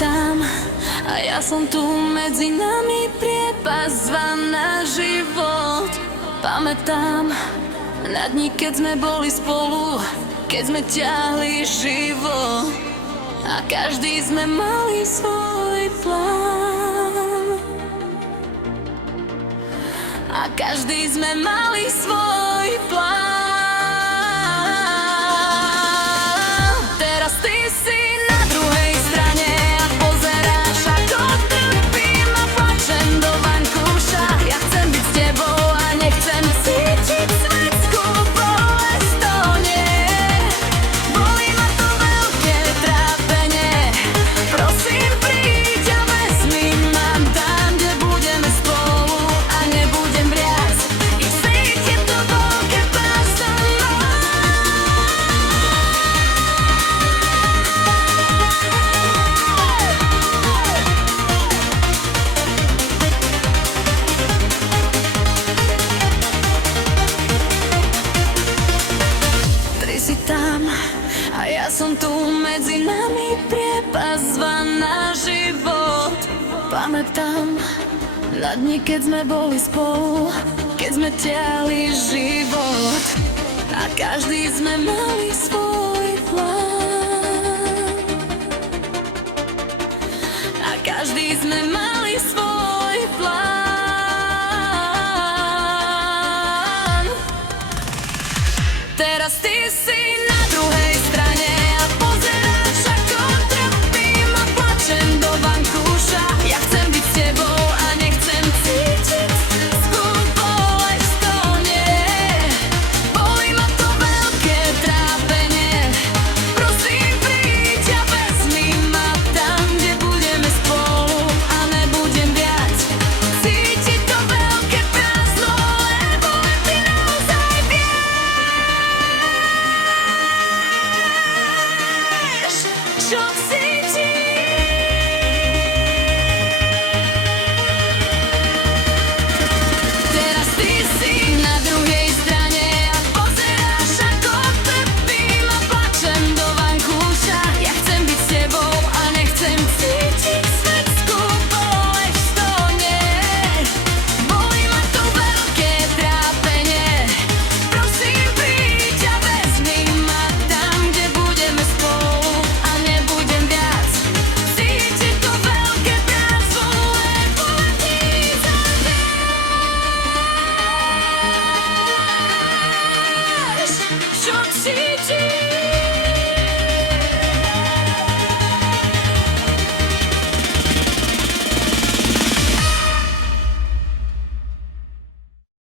Tam a ja som tu medzi nami, priepas zvaná život. Pamätám na dní, keď sme boli spolu, keď sme ťahli život a každý sme mali svoj plán. A každý sme mali svoj plán. Teraz ty si na druhej strane a pozeráš, ako trpím a plačem do vankúša. Ja chcem byť s tebou a nechcem cítiť svetskú bolesť, to nie. Bolí ma to veľké trápenie. Prosím, príď a vezmi ma tam, kde budeme spolu a nebudem viac. I cítiť to veľké pásmo. Ty si tam a ja som tu medzi nami, priepas zvaná život. Pamätám na dni, keď sme boli spolu, keď sme ťahli život a každý sme mali svoj plán. A každý sme mali